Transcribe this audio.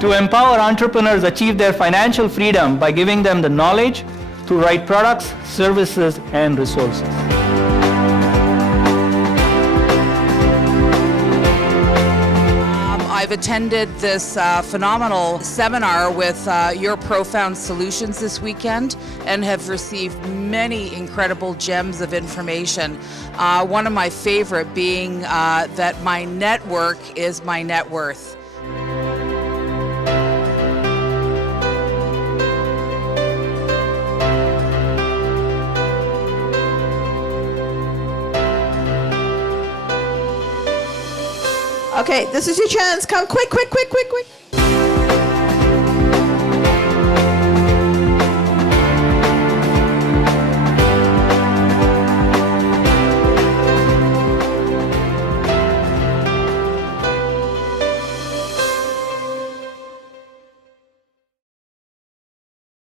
to empower entrepreneurs achieve their financial freedom by giving them the knowledge to write products, services, and resources. I've attended this phenomenal seminar with Your Profound Solutions this weekend and have received many incredible gems of information. One of my favorite being that my network is my net worth. Okay, this is your chance. Come quick, quick, quick, quick,